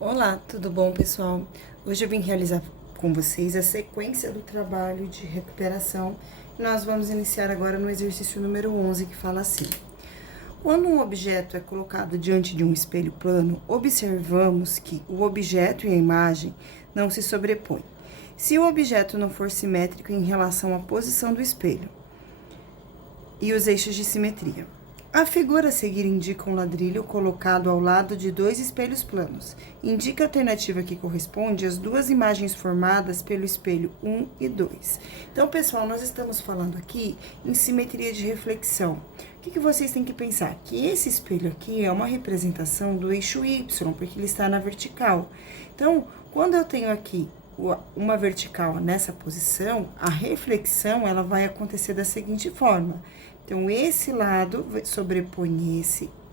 Olá, tudo bom, pessoal? Hoje eu vim realizar com vocês a sequência do trabalho de recuperação. Nós vamos iniciar agora no exercício número 11, que fala assim: quando um objeto é colocado diante de um espelho plano, observamos que o objeto e a imagem não se sobrepõem. Se o objeto não for simétrico em relação à posição do espelho e os eixos de simetria. A figura a seguir indica um ladrilho colocado ao lado de dois espelhos planos. Indica a alternativa que corresponde às duas imagens formadas pelo espelho 1 e 2. Então, pessoal, nós estamos falando aqui em simetria de reflexão. O que vocês têm que pensar? Que esse espelho aqui é uma representação do eixo Y, porque ele está na vertical. Então, quando eu tenho aqui uma vertical nessa posição, a reflexão ela vai acontecer da seguinte forma. Então, esse lado sobrepõe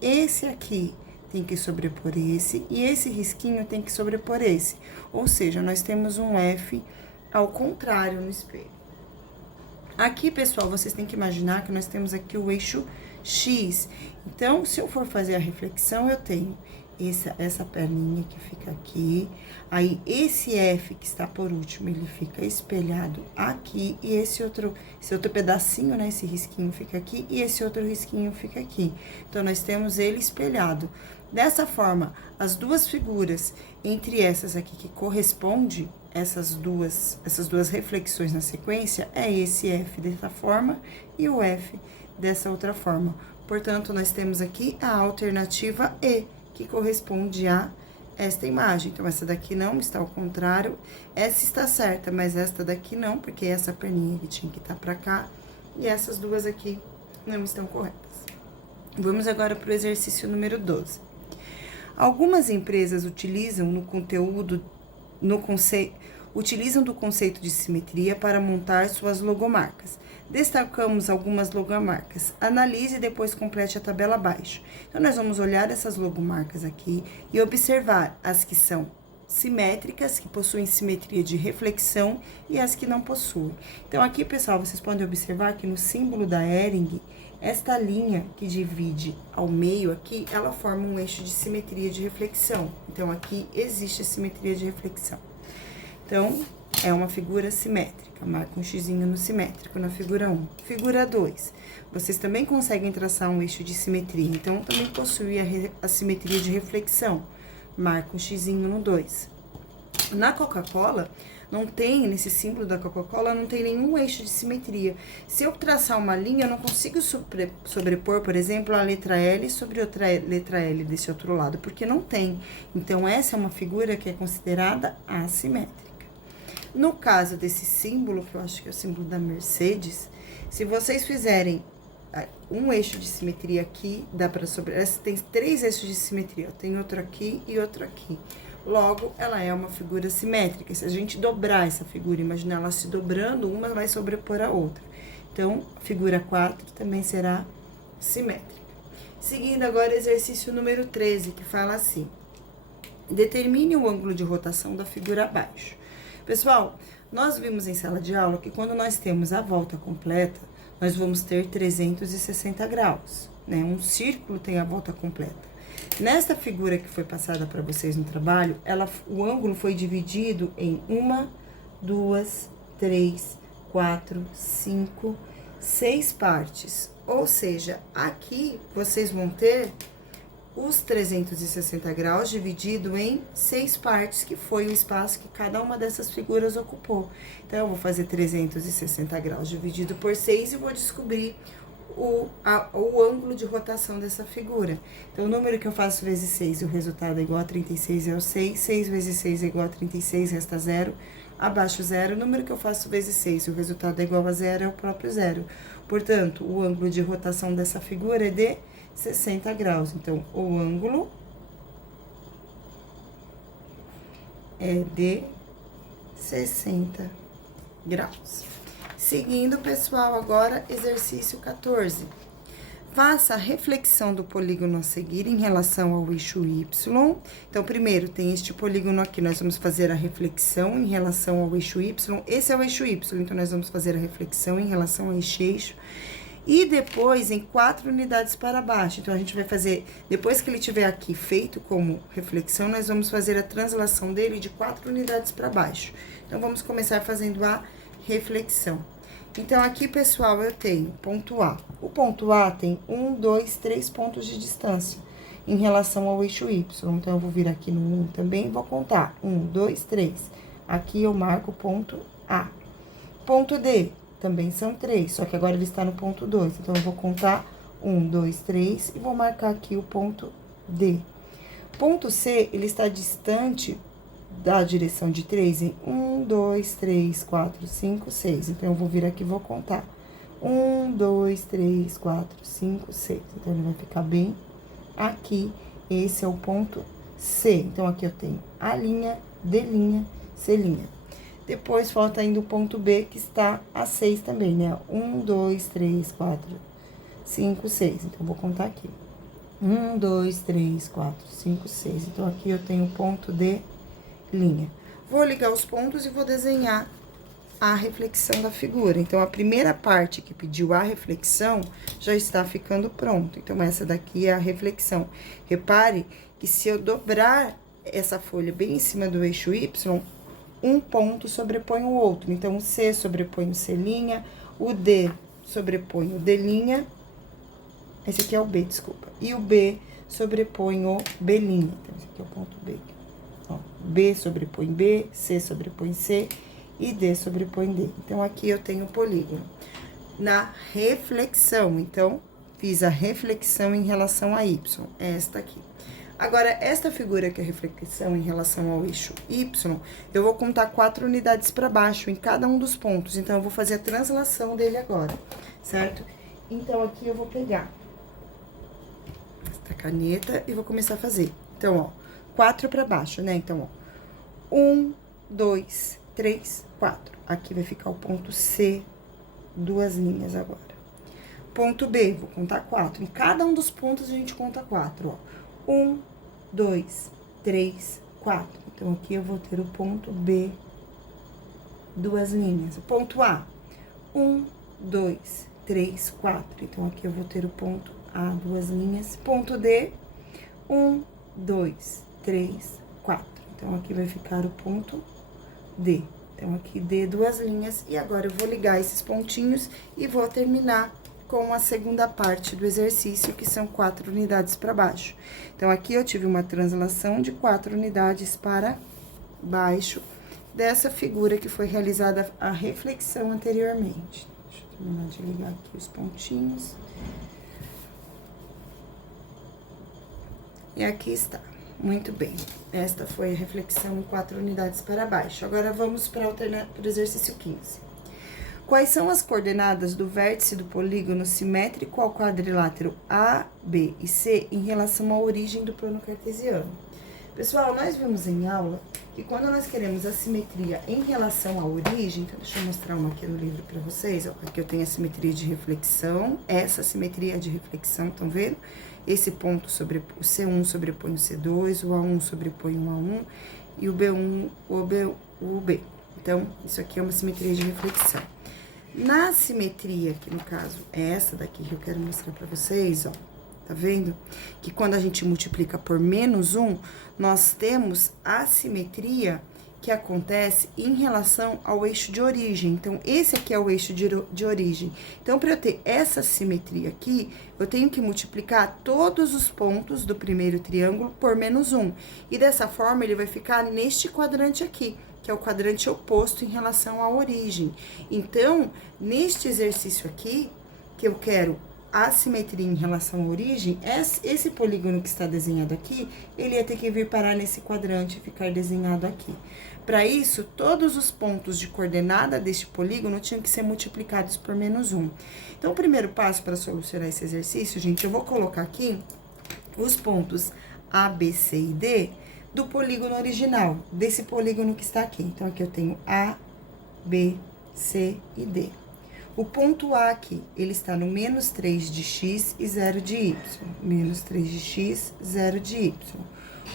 esse aqui tem que sobrepor esse, e esse risquinho tem que sobrepor esse. Ou seja, nós temos um F ao contrário no espelho. Aqui, pessoal, vocês têm que imaginar que nós temos aqui o eixo X. Então, se eu for fazer a reflexão, eu tenho essa perninha que fica aqui. Aí, esse F que está por último, ele fica espelhado aqui. E esse outro pedacinho, né? Esse risquinho fica aqui e esse outro risquinho fica aqui. Então, nós temos ele espelhado. Dessa forma, as duas figuras entre essas aqui que corresponde essas duas reflexões na sequência, é esse F dessa forma e o F dessa outra forma. Portanto, nós temos aqui a alternativa E, que corresponde a esta imagem. Então, essa daqui não está ao contrário, essa está certa, mas esta daqui não, porque essa perninha aqui tinha que estar para cá, e essas duas aqui não estão corretas. Vamos agora para o exercício número 12. Algumas empresas utilizam do conceito de simetria para montar suas logomarcas. Destacamos algumas logomarcas. Analise e depois complete a tabela abaixo. Então, nós vamos olhar essas logomarcas aqui e observar as que são simétricas, que possuem simetria de reflexão, e as que não possuem. Então, aqui, pessoal, vocês podem observar que no símbolo da Hering, esta linha que divide ao meio aqui, ela forma um eixo de simetria de reflexão. Então, aqui existe a simetria de reflexão. Então, é uma figura simétrica, marca um xizinho no simétrico na figura 1. Figura 2, vocês também conseguem traçar um eixo de simetria, então também possui a simetria de reflexão, marca um xizinho no 2. Na Coca-Cola, não tem, nesse símbolo da Coca-Cola, não tem nenhum eixo de simetria. Se eu traçar uma linha, eu não consigo sobrepor, por exemplo, a letra L sobre outra letra L desse outro lado, porque não tem. Então, essa é uma figura que é considerada assimétrica. No caso desse símbolo, que eu acho que é o símbolo da Mercedes, se vocês fizerem um eixo de simetria aqui, dá para essa tem 3 eixos de simetria, tem outro aqui e outro aqui. Logo, ela é uma figura simétrica. Se a gente dobrar essa figura, imaginar ela se dobrando, uma vai sobrepor a outra. Então, figura 4 também será simétrica. Seguindo agora, exercício número 13, que fala assim: determine o ângulo de rotação da figura abaixo. Pessoal, nós vimos em sala de aula que quando nós temos a volta completa, nós vamos ter 360 graus, né? Um círculo tem a volta completa. Nesta figura que foi passada para vocês no trabalho, o ângulo foi dividido em 1, 2, 3, 4, 5, 6 partes. Ou seja, aqui vocês vão ter os 360 graus dividido em 6 partes, que foi o espaço que cada uma dessas figuras ocupou. Então, eu vou fazer 360 graus dividido por 6 e vou descobrir o ângulo de rotação dessa figura. Então, o número que eu faço vezes 6, o resultado é igual a 36, é o 6. 6 vezes 6 é igual a 36, resta 0. Abaixo 0, o número que eu faço vezes 6, o resultado é igual a 0, é o próprio 0. Portanto, o ângulo de rotação dessa figura é de 60 graus. Então, o ângulo é de 60 graus. Seguindo, pessoal, agora exercício 14. Faça a reflexão do polígono a seguir em relação ao eixo Y. Então, primeiro, tem este polígono aqui, nós vamos fazer a reflexão em relação ao eixo Y. Esse é o eixo Y, então nós vamos fazer a reflexão em relação a este eixo. E depois em 4 unidades para baixo. Então, a gente vai fazer, depois que ele tiver aqui feito como reflexão, nós vamos fazer a translação dele de 4 unidades para baixo. Então, vamos começar fazendo a reflexão. Então, aqui, pessoal, eu tenho ponto A. O ponto A tem 1, 2, 3 pontos de distância em relação ao eixo Y. Então, eu vou vir aqui no 1 também e vou contar. 1, 2, 3. Aqui eu marco o ponto A. Ponto D, também são 3, só que agora ele está no ponto 2. Então, eu vou contar 1, 2, 3 e vou marcar aqui o ponto D. Ponto C, ele está distante da direção de 3 em 1, 2, 3, 4, 5, 6. Então, eu vou vir aqui e vou contar. 1, 2, 3, 4, 5, 6. Então, ele vai ficar bem aqui. Esse é o ponto C. Então, aqui eu tenho A', D', C'. Depois, falta ainda o ponto B, que está a 6 também, né? 1, 2, 3, 4, 5, 6. Então, eu vou contar aqui. 1, 2, 3, 4, 5, 6. Então, aqui eu tenho o ponto D'. Vou ligar os pontos e vou desenhar a reflexão da figura. Então, a primeira parte que pediu a reflexão já está ficando pronto. Então, essa daqui é a reflexão. Repare que se eu dobrar essa folha bem em cima do eixo Y, um ponto sobrepõe o outro. Então, o C sobrepõe o C', o D sobrepõe o D', esse aqui é o B, desculpa. E o B sobrepõe o B'. Então, esse aqui é o ponto B. Ó, B sobrepõe B, C sobrepõe C e D sobrepõe D. Então, aqui eu tenho o polígono. Na reflexão, então, fiz a reflexão em relação a Y, esta aqui. Agora, esta figura que é a reflexão em relação ao eixo Y, eu vou contar 4 unidades para baixo em cada um dos pontos. Então, eu vou fazer a translação dele agora, certo? Então, aqui eu vou pegar esta caneta e vou começar a fazer. Então, ó, 4 para baixo, né? Então, ó, 1, 2, 3, 4. Aqui vai ficar o ponto C, 2 linhas agora. Ponto B, vou contar 4. Em cada um dos pontos, a gente conta 4, ó. 1, 2, 3, 4. Então, aqui eu vou ter o ponto B, 2 linhas. O ponto A, 1, 2, 3, 4. Então, aqui eu vou ter o ponto A, 2 linhas. Ponto D, 1, 2, 3, 4. Então, aqui vai ficar o ponto D. Então, aqui D, 2 linhas. E agora, eu vou ligar esses pontinhos e vou terminar com a segunda parte do exercício, que são 4 unidades para baixo. Então, aqui eu tive uma translação de 4 unidades para baixo dessa figura que foi realizada a reflexão anteriormente. Deixa eu terminar de ligar aqui os pontinhos. E aqui está. Muito bem. Esta foi a reflexão em 4 unidades para baixo. Agora, vamos para o exercício 15. Quais são as coordenadas do vértice do polígono simétrico ao quadrilátero A, B e C em relação à origem do plano cartesiano? Pessoal, nós vimos em aula que quando nós queremos a simetria em relação à origem, então deixa eu mostrar uma aqui no livro para vocês, ó, aqui eu tenho a simetria de reflexão, essa simetria de reflexão, estão vendo? Esse ponto sobre o C1 sobrepõe o C2, o A1 sobrepõe o A1 e o B1 o B. Então, isso aqui é uma simetria de reflexão. Na simetria, que no caso é essa daqui que eu quero mostrar pra vocês, ó, tá vendo? Que quando a gente multiplica por menos 1, nós temos a simetria que acontece em relação ao eixo de origem. Então, esse aqui é o eixo de origem. Então, para eu ter essa simetria aqui, eu tenho que multiplicar todos os pontos do primeiro triângulo por menos 1. E dessa forma, ele vai ficar neste quadrante aqui, que é o quadrante oposto em relação à origem. Então, neste exercício aqui, que eu quero a simetria em relação à origem, esse polígono que está desenhado aqui, ele ia ter que vir parar nesse quadrante e ficar desenhado aqui. Para isso, todos os pontos de coordenada deste polígono tinham que ser multiplicados por menos 1. Então, o primeiro passo para solucionar esse exercício, gente, eu vou colocar aqui os pontos A, B, C e D do polígono original, desse polígono que está aqui. Então, aqui eu tenho A, B, C e D. O ponto A aqui, ele está no menos 3 de x e 0 de y. Menos 3 de x, 0 de y.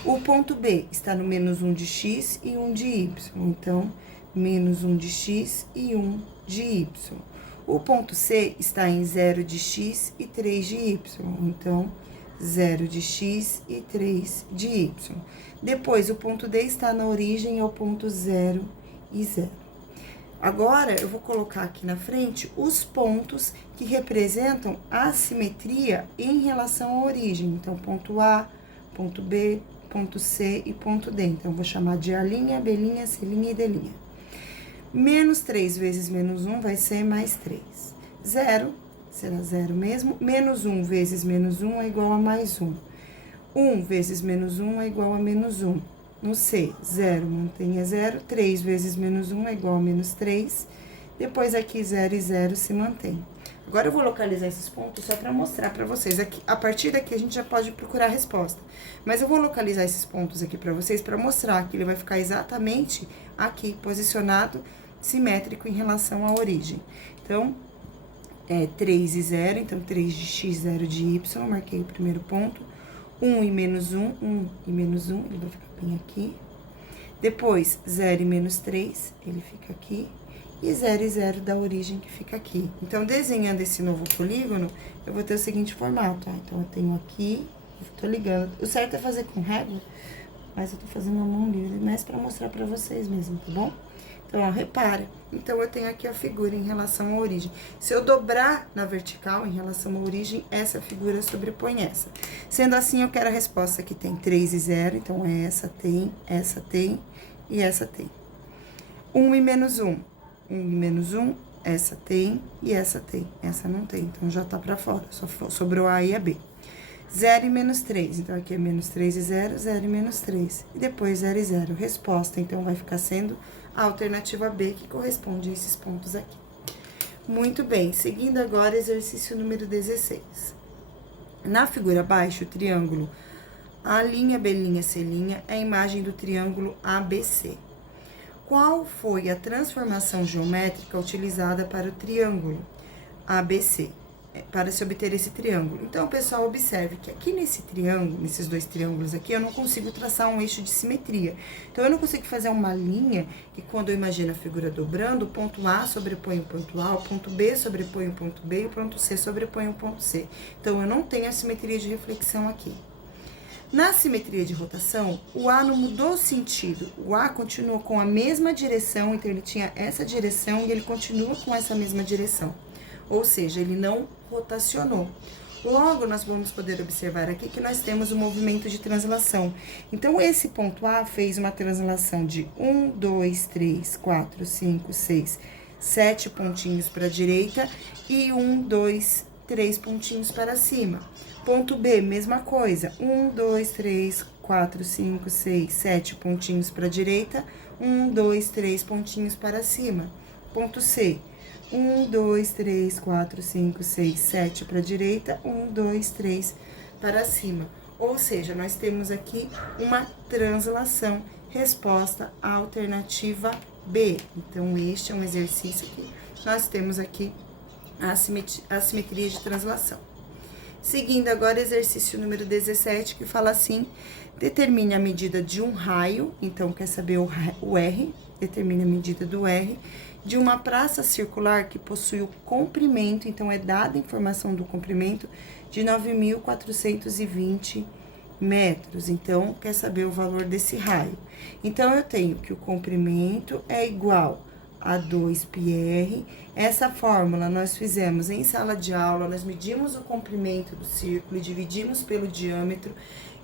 O ponto B está no menos 1 de x e 1 de y. Então, menos 1 de x e 1 de y. O ponto C está em 0 de x e 3 de y. Então, 0 de x e 3 de y. Depois, o ponto D está na origem, é o ponto 0 e 0. Agora, eu vou colocar aqui na frente os pontos que representam a simetria em relação à origem. Então, ponto A, ponto B, ponto C e ponto D. Então, eu vou chamar de A', B', C' e D'. Menos 3 vezes menos 1 vai ser mais 3. 0 será 0 mesmo. Menos 1 vezes menos 1 é igual a mais 1. 1 vezes menos 1 é igual a menos 1. No C, 0 mantenha 0. 3 vezes menos 1 é igual a menos 3. Depois aqui 0 e 0 se mantém. Agora eu vou localizar esses pontos só para mostrar para vocês. Aqui, a partir daqui a gente já pode procurar a resposta. Mas eu vou localizar esses pontos aqui para vocês para mostrar que ele vai ficar exatamente aqui, posicionado, simétrico em relação à origem. Então, 3 e 0, então 3 de x, 0 de y, marquei o primeiro ponto. 1 e menos 1, 1 e menos 1, ele vai ficar bem aqui. Depois, 0 e menos 3, ele fica aqui. E 0 e 0 da origem que fica aqui. Então, desenhando esse novo polígono, eu vou ter o seguinte formato, tá? Então, eu tenho aqui, tô ligando. O certo é fazer com régua, mas eu tô fazendo a mão livre, mas pra mostrar pra vocês mesmo, tá bom? Então, ó, repara. Então, eu tenho aqui a figura em relação à origem. Se eu dobrar na vertical em relação à origem, essa figura sobrepõe essa. Sendo assim, eu quero a resposta que tem 3 e 0. Então, essa tem e essa tem. 1 e menos 1. 1 e menos 1, essa tem e essa tem. Essa não tem, então já tá pra fora. Só sobrou a e a B. 0 e menos 3. Então, aqui é menos 3 e 0, 0 e menos 3. E depois 0 e 0. Resposta, então, vai ficar sendo a alternativa B, que corresponde a esses pontos aqui. Muito bem, seguindo agora exercício número 16. Na figura abaixo, o triângulo A', B', C' é a imagem do triângulo ABC. Qual foi a transformação geométrica utilizada para o triângulo ABC, para se obter esse triângulo? Então, pessoal, observe que aqui nesse triângulo, nesses dois triângulos aqui, eu não consigo traçar um eixo de simetria. Então, eu não consigo fazer uma linha que, quando eu imagino a figura dobrando, o ponto A sobrepõe o ponto A, o ponto B sobrepõe o ponto B e o ponto C sobrepõe o ponto C. Então, eu não tenho a simetria de reflexão aqui. Na simetria de rotação, o A não mudou o sentido. O A continua com a mesma direção, então ele tinha essa direção e ele continua com essa mesma direção. Ou seja, ele não rotacionou. Logo, nós vamos poder observar aqui que nós temos o movimento de translação. Então, esse ponto A fez uma translação de 1, 2, 3, 4, 5, 6, 7 pontinhos para a direita e 1, 2, 3 pontinhos para cima. Ponto B, mesma coisa. 1, 2, 3, 4, 5, 6, 7 pontinhos para a direita. 1, 2, 3 pontinhos para cima. Ponto C. 1, 2, 3, 4, 5, 6, 7 para a direita. 1, 2, 3 para cima. Ou seja, nós temos aqui uma translação. Resposta à alternativa B. Então, este é um exercício que nós temos aqui a simetria de translação. Seguindo agora, exercício número 17, que fala assim: determine a medida de um raio, então quer saber o R, determine a medida do R, de uma praça circular que possui o comprimento, então é dada a informação do comprimento, de 9.420 metros. Então, quer saber o valor desse raio. Então, eu tenho que o comprimento é igual a 2πr. Essa fórmula nós fizemos em sala de aula, nós medimos o comprimento do círculo e dividimos pelo diâmetro,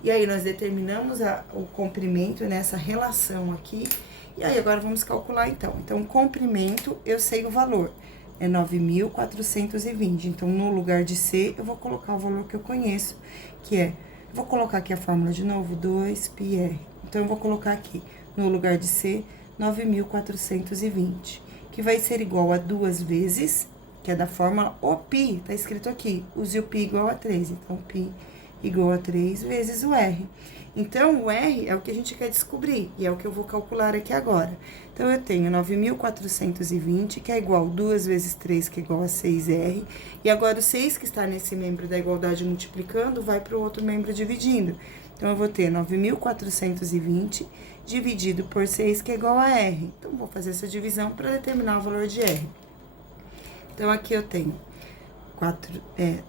e aí nós determinamos o comprimento nessa relação aqui, e aí agora vamos calcular então. Então, o comprimento, eu sei o valor, é 9.420, então no lugar de C, eu vou colocar o valor que eu conheço, que é, vou colocar aqui a fórmula de novo, 2πr, então eu vou colocar aqui, no lugar de C, 9.420, que vai ser igual a 2 vezes, que é da fórmula, o π, tá escrito aqui, use o π igual a 3, então π igual a 3 vezes o R. Então, o R é o que a gente quer descobrir, e é o que eu vou calcular aqui agora. Então, eu tenho 9.420, que é igual a 2 vezes 3, que é igual a 6R, e agora o 6 que está nesse membro da igualdade multiplicando, vai para o outro membro dividindo. Então, eu vou ter 9.420 dividido por 6, que é igual a R. Então, vou fazer essa divisão para determinar o valor de R. Então, aqui eu tenho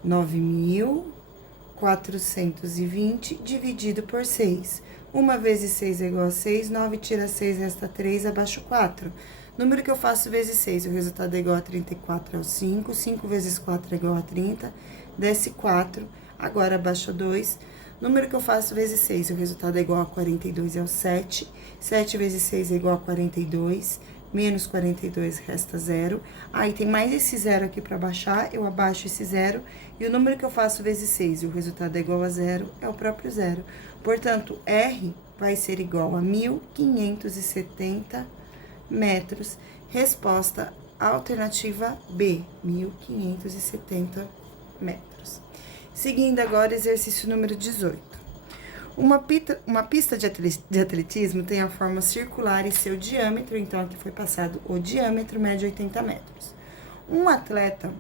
9.420 dividido por 6. 1 vezes 6 é igual a 6, 9 tira 6, resta 3, abaixo 4. Número que eu faço vezes 6, o resultado é igual a 34, é o 5. 5 vezes 4 é igual a 30, desce 4, agora abaixo 2. Número que eu faço vezes 6, o resultado é igual a 42, é o 7. 7 vezes 6 é igual a 42, menos 42 resta 0. Aí tem mais esse 0 aqui para baixar, eu abaixo esse 0. E o número que eu faço vezes 6, e o resultado é igual a 0, é o próprio 0. Portanto, R vai ser igual a 1.570 metros. Resposta alternativa B, 1.570 metros. Seguindo agora, exercício número 18. Uma pista de atletismo tem a forma circular e seu diâmetro, então aqui foi passado o diâmetro, mede 80 metros. Um atleta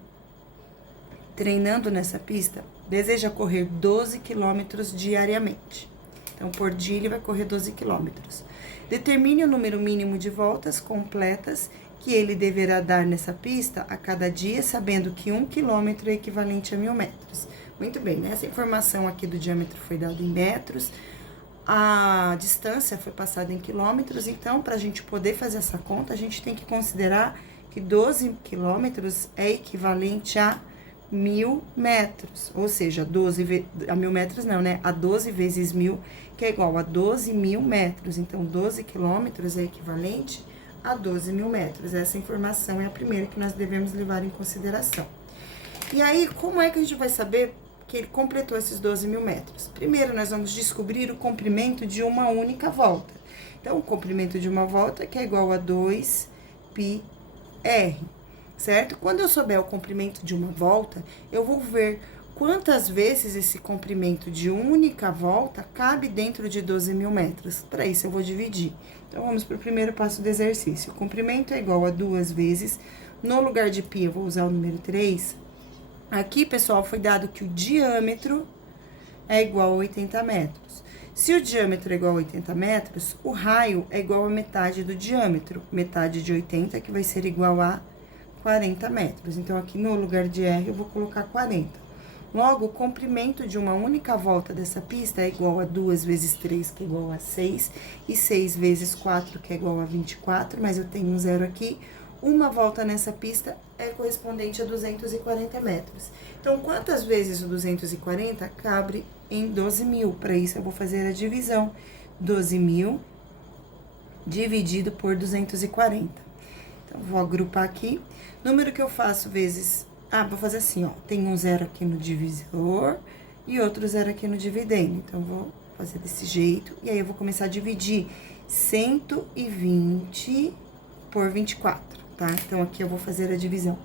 treinando nessa pista deseja correr 12 quilômetros diariamente. Então, por dia, ele vai correr 12 quilômetros. Determine o número mínimo de voltas completas que ele deverá dar nessa pista a cada dia, sabendo que 1 quilômetro é equivalente a 1.000 metros. Muito bem, né? Essa informação aqui do diâmetro foi dada em metros, a distância foi passada em quilômetros, então, para a gente poder fazer essa conta, a gente tem que considerar que 12 quilômetros é equivalente a 1.000 metros, ou seja, 1.000 metros não, né? A 12 vezes 1.000, que é igual a 12.000 metros. Então, 12 quilômetros é equivalente a 12.000 metros. Essa informação é a primeira que nós devemos levar em consideração. E aí, como é que a gente vai saber que ele completou esses 12.000 metros? Primeiro, nós vamos descobrir o comprimento de uma única volta. Então, o comprimento de uma volta que é igual a 2πr. Certo? Quando eu souber o comprimento de uma volta, eu vou ver quantas vezes esse comprimento de única volta cabe dentro de 12.000 metros. Para isso, eu vou dividir. Então, vamos para o primeiro passo do exercício. O comprimento é igual a 2 vezes, no lugar de π, eu vou usar o número 3. Aqui, pessoal, foi dado que o diâmetro é igual a 80 metros. Se o diâmetro é igual a 80 metros, o raio é igual a metade do diâmetro. Metade de 80, que vai ser igual a 40 metros. Então, aqui no lugar de R, eu vou colocar 40. Logo, o comprimento de uma única volta dessa pista é igual a 2 vezes 3, que é igual a 6, e 6 vezes 4, que é igual a 24, mas eu tenho um zero aqui. Uma volta nessa pista é correspondente a 240 metros. Então, quantas vezes o 240 cabe em 12.000? Para isso, eu vou fazer a divisão. 12.000 dividido por 240. Então, vou agrupar aqui. Número que eu faço vezes... vou fazer assim, ó. Tem um zero aqui no divisor e outro zero aqui no dividendo. Então, vou fazer desse jeito. E aí, eu vou começar a dividir 120 por 24, tá? Então, aqui eu vou fazer a divisão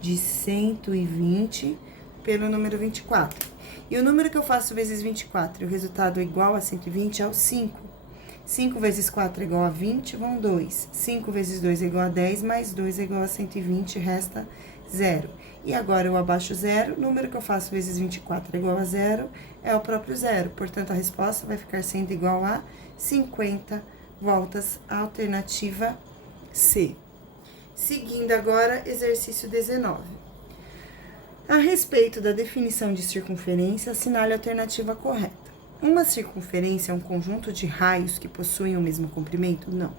de 120 pelo número 24. E o número que eu faço vezes 24 e o resultado é igual a 120 é o 5. 5 vezes 4 é igual a 20, vão 2. 5 vezes 2 é igual a 10, mais 2 é igual a 120, resta 0. E agora, eu abaixo 0, o número que eu faço vezes 24 é igual a 0, é o próprio 0. Portanto, a resposta vai ficar sendo igual a 50 voltas, alternativa C. Seguindo agora, exercício 19. A respeito da definição de circunferência, assinale a alternativa correta. Uma circunferência é um conjunto de raios que possuem o mesmo comprimento? Não.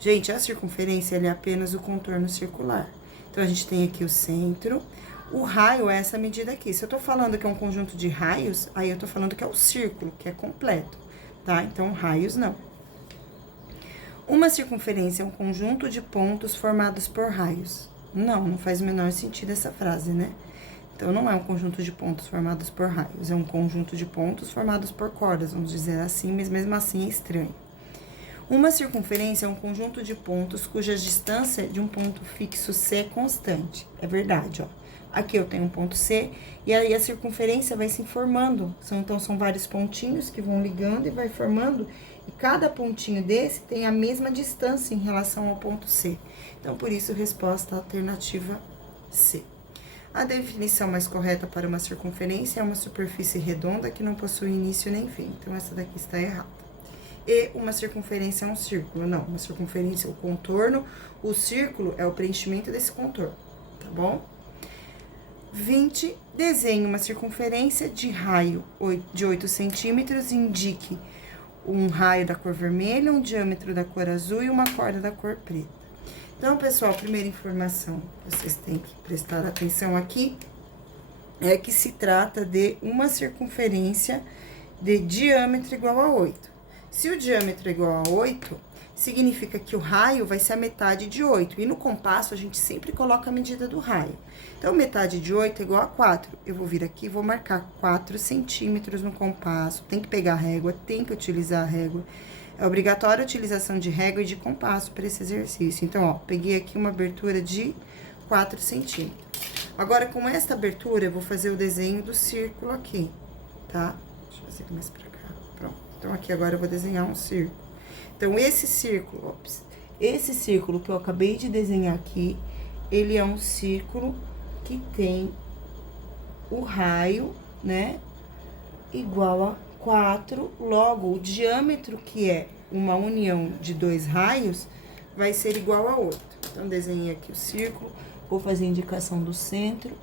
Gente, a circunferência é apenas o contorno circular. Então, a gente tem aqui o centro. O raio é essa medida aqui. Se eu tô falando que é um conjunto de raios, aí eu tô falando que é o círculo, que é completo, tá? Então, raios não. Uma circunferência é um conjunto de pontos formados por raios. Não faz o menor sentido essa frase, né? Então, não é um conjunto de pontos formados por raios, é um conjunto de pontos formados por cordas, vamos dizer assim, mas mesmo assim é estranho. Uma circunferência é um conjunto de pontos cuja distância de um ponto fixo C é constante. É verdade, ó. Aqui eu tenho um ponto C, e aí a circunferência vai se formando. Então, são vários pontinhos que vão ligando e vai formando, e cada pontinho desse tem a mesma distância em relação ao ponto C. Então, por isso, resposta alternativa C. A definição mais correta para uma circunferência é uma superfície redonda que não possui início nem fim. Então, essa daqui está errada. E uma circunferência é um círculo. Não, uma circunferência é o contorno, o círculo é o preenchimento desse contorno, tá bom? 20, desenhe uma circunferência de raio de 8 centímetros, indique um raio da cor vermelha, um diâmetro da cor azul e uma corda da cor preta. Então, pessoal, a primeira informação que vocês têm que prestar atenção aqui é que se trata de uma circunferência de diâmetro igual a 8. Se o diâmetro é igual a 8, significa que o raio vai ser a metade de 8. E no compasso, a gente sempre coloca a medida do raio. Então, metade de 8 é igual a 4. Eu vou vir aqui e vou marcar 4 centímetros no compasso. Tem que pegar a régua, tem que utilizar a régua. É obrigatória a utilização de régua e de compasso para esse exercício. Então, ó, peguei aqui uma abertura de 4 centímetros. Agora, com esta abertura, eu vou fazer o desenho do círculo aqui, tá? Deixa eu fazer mais pra cá. Pronto. Então, aqui agora eu vou desenhar um círculo. Então, esse círculo que eu acabei de desenhar aqui, ele é um círculo que tem o raio, né, igual a 4. Logo, o diâmetro, que é uma união de 2 raios, vai ser igual a 8. Então, desenhei aqui o círculo, vou fazer a indicação do centro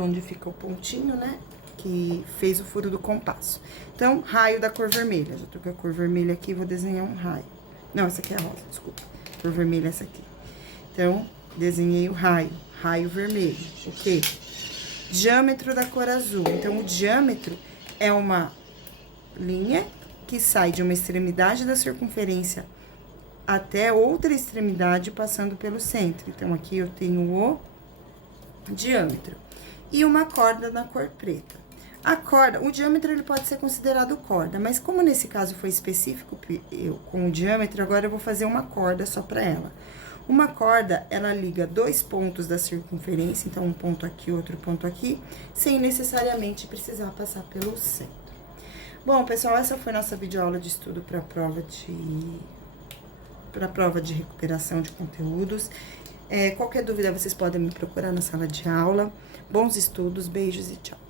onde fica o pontinho, né, que fez o furo do compasso. Então, raio da cor vermelha. Já tô com a cor vermelha aqui, vou desenhar um raio. Não, essa aqui é a rosa, desculpa. Cor vermelha é essa aqui. Então, desenhei o raio vermelho, ok? Diâmetro da cor azul. Então, o diâmetro é uma linha que sai de uma extremidade da circunferência até outra extremidade, passando pelo centro. Então, aqui eu tenho o diâmetro. E uma corda na cor preta. A corda, o diâmetro, ele pode ser considerado corda, mas como nesse caso foi específico com o diâmetro, agora eu vou fazer uma corda só para ela. Uma corda, ela liga 2 pontos da circunferência, então um ponto aqui, outro ponto aqui, sem necessariamente precisar passar pelo centro. Bom, pessoal, essa foi nossa videoaula de estudo para a prova de recuperação de conteúdos. Qualquer dúvida, vocês podem me procurar na sala de aula. Bons estudos, beijos e tchau.